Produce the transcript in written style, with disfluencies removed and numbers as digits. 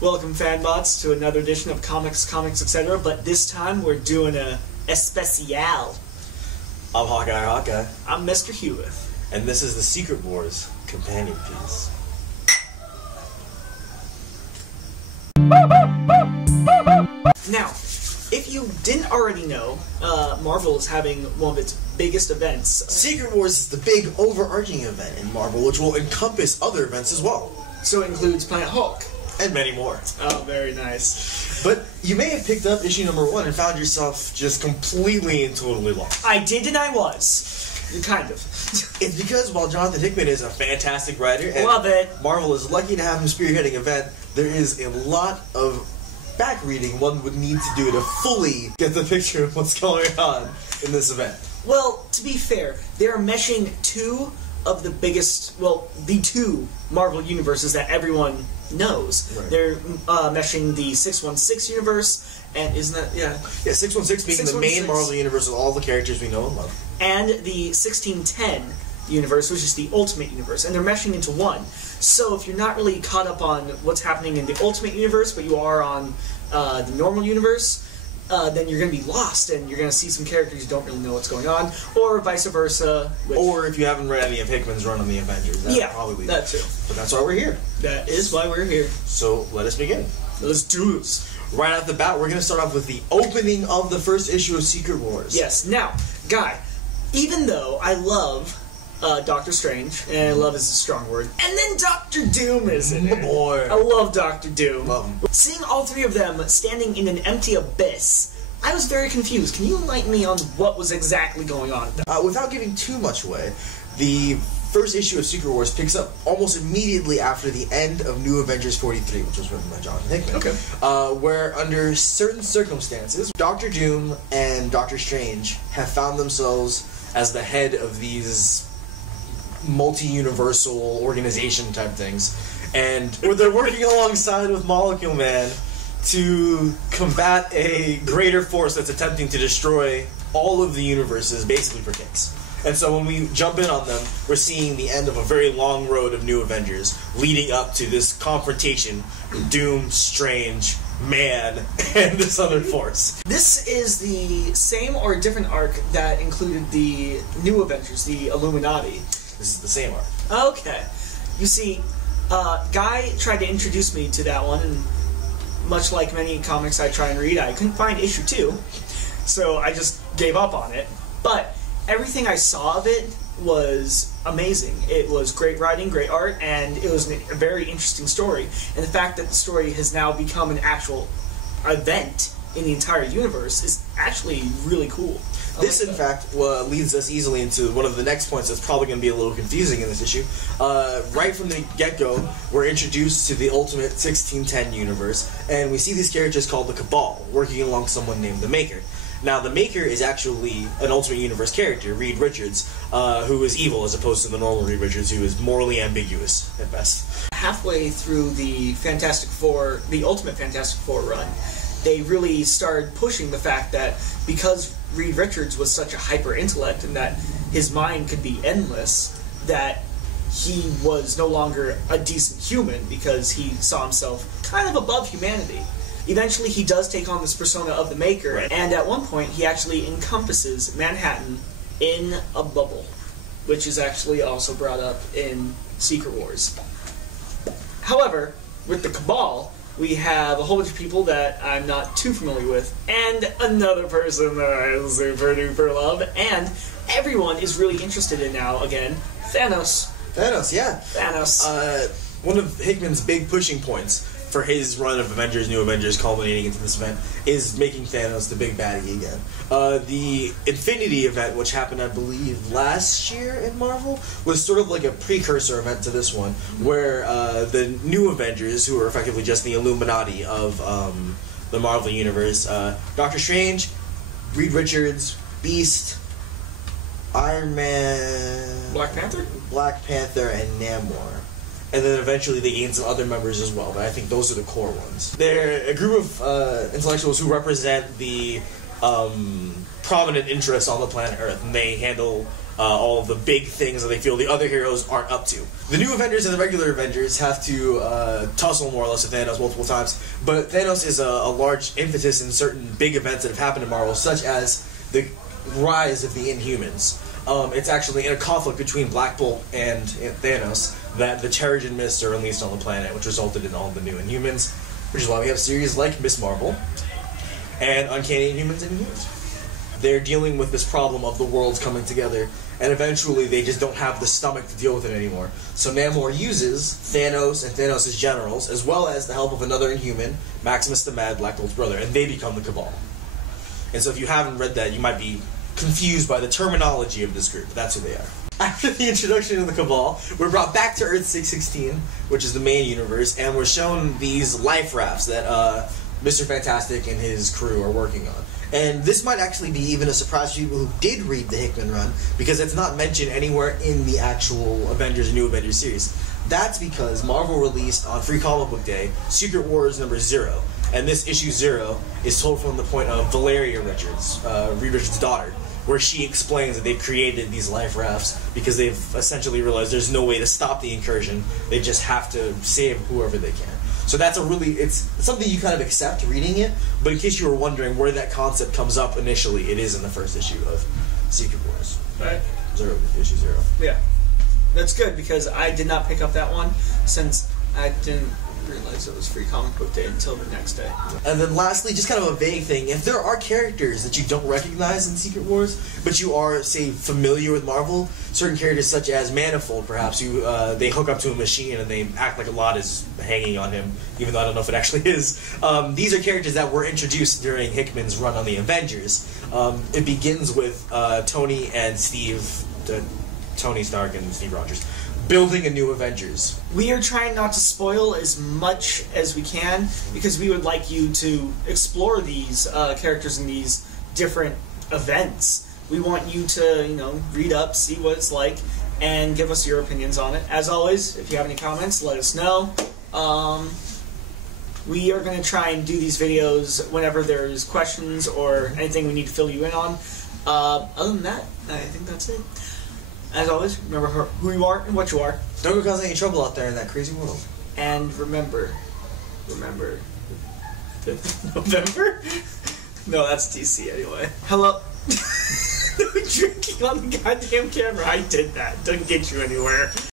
Welcome, fanbots, to another edition of Comics, etc. But this time we're doing a especial. I'm Hawkguy. I'm Mr. Hueth. And this is the Secret Wars companion piece. Now, if you didn't already know, Marvel is having one of its biggest events. Secret Wars is the big overarching event in Marvel, which will encompass other events as well. So it includes Planet Hulk. And many more. Oh, very nice. But you may have picked up issue number 1 and found yourself just completely and totally lost. I did and I was. Kind of. It's because while Jonathan Hickman is a fantastic writer, and love it, Marvel is lucky to have him spearheading an event, there is a lot of back reading one would need to do to fully get the picture of what's going on in this event. Well, to be fair, they are meshing two of the biggest, well, the two Marvel universes that everyone knows. Right. They're meshing the 616 universe, and isn't that, yeah? Yeah, 616 being the main Marvel universe with all the characters we know and love. And the 1610 universe, which is the Ultimate Universe, and they're meshing into one. So if you're not really caught up on what's happening in the Ultimate Universe, but you are on the normal universe, then you're going to be lost, and you're going to see some characters you don't really know what's going on, or vice versa. Or if you haven't read any of Hickman's run on the Avengers, that probably that too. But that's why we're here. That is why we're here. So let us begin. Let's do this. Right off the bat, we're going to start off with the opening of the first issue of Secret Wars. Yes. Now, Guy, even though I love Doctor Strange, and love is a strong word, and then Doctor Doom is in it. Boy. I love Doctor Doom. Love him. Seeing all three of them standing in an empty abyss, I was very confused. Can you enlighten me on what was exactly going on? Without giving too much away, the first issue of Secret Wars picks up almost immediately after the end of New Avengers 43, which was written by Jonathan Hickman. Okay. Where, under certain circumstances, Doctor Doom and Doctor Strange have found themselves as the head of these multi-universal organization type things, and where they're working alongside with Molecule Man to combat a greater force that's attempting to destroy all of the universes, basically for kicks. And so when we jump in on them, we're seeing the end of a very long road of New Avengers, leading up to this confrontation with Doom, Strange, Man, and this other force. This is the same or a different arc that included the New Avengers, the Illuminati. This is the same arc. Okay. You see, Guy tried to introduce me to that one, and much like many comics I try and read, I couldn't find issue 2, so I just gave up on it. But everything I saw of it was amazing. It was great writing, great art, and it was a very interesting story. And the fact that the story has now become an actual event in the entire universe is actually really cool. This, in fact, leads us easily into one of the next points that's probably going to be a little confusing in this issue. Right from the get-go, we're introduced to the Ultimate 1610 universe, and we see these characters called the Cabal, working along someone named the Maker. Now, the Maker is actually an Ultimate Universe character, Reed Richards, who is evil as opposed to the normal Reed Richards, who is morally ambiguous at best. Halfway through the Fantastic Four, the Ultimate Fantastic Four run, they really started pushing the fact that because Reed Richards was such a hyper-intellect and that his mind could be endless, that he was no longer a decent human because he saw himself kind of above humanity. Eventually, he does take on this persona of the Maker, and at one point, he actually encompasses Manhattan in a bubble, which is actually also brought up in Secret Wars. However, with the Cabal, we have a whole bunch of people that I'm not too familiar with, and another person that I super duper love, and everyone is really interested in now, again, Thanos. Thanos, yeah. Thanos. One of Hickman's big pushing points for his run of Avengers, New Avengers, culminating into this event, is making Thanos the big baddie again. The Infinity event, which happened, I believe, last year in Marvel, was sort of like a precursor event to this one, where the New Avengers, who are effectively just the Illuminati of the Marvel Universe, Doctor Strange, Reed Richards, Beast, Iron Man... Black Panther, and Namor. And then eventually they gain some other members as well, but I think those are the core ones. They're a group of intellectuals who represent the prominent interests on the planet Earth, and they handle all of the big things that they feel the other heroes aren't up to. The new Avengers and the regular Avengers have to tussle more or less with Thanos multiple times, but Thanos is a large impetus in certain big events that have happened in Marvel, such as the rise of the Inhumans. It's actually in a conflict between Black Bolt and Thanos that the Terrigen Mists are released on the planet, which resulted in all the new Inhumans, which is why we have series like Miss Marvel and Uncanny Inhumans and Inhumans. They're dealing with this problem of the worlds coming together, and eventually they just don't have the stomach to deal with it anymore. So Namor uses Thanos and Thanos' generals, as well as the help of another Inhuman, Maximus the Mad, Black Bolt's brother, and they become the Cabal. And so if you haven't read that, you might be confused by the terminology of this group. That's who they are. After the introduction of the Cabal, we're brought back to Earth 616, which is the main universe, and we're shown these life rafts that Mr. Fantastic and his crew are working on. And this might actually be even a surprise to people who did read the Hickman run, because it's not mentioned anywhere in the actual Avengers, New Avengers series. That's because Marvel released on Free Comic Book Day Secret Wars number 0. And this issue 0 is told from the point of Valeria Richards, Reed Richards' daughter, where she explains that they've created these life rafts because they've essentially realized there's no way to stop the incursion. They just have to save whoever they can. So that's it's something you kind of accept reading it, but in case you were wondering where that concept comes up initially, it is in the first issue of Secret Wars. Right. Issue 0. Yeah. That's good, because I did not pick up that one, since I didn't realize it was Free Comic Book Day until the next day. And then lastly, just kind of a vague thing, if there are characters that you don't recognize in Secret Wars, but you are, say, familiar with Marvel, certain characters such as Manifold, perhaps, they hook up to a machine and they act like a lot is hanging on him, even though I don't know if it actually is. These are characters that were introduced during Hickman's run on the Avengers. It begins with Tony and Steve, Tony Stark and Steve Rogers, building a new Avengers. We are trying not to spoil as much as we can, because we would like you to explore these characters in these different events. We want you to, read up, see what it's like, and give us your opinions on it. As always, if you have any comments, let us know. We are going to try and do these videos whenever there's questions or anything we need to fill you in on. Other than that, I think that's it. As always, remember who you are and what you are. Don't go causing any trouble out there in that crazy world. And remember 5th November? No, that's DC anyway. Hello. Drinking on the goddamn camera. I did that. Doesn't get you anywhere.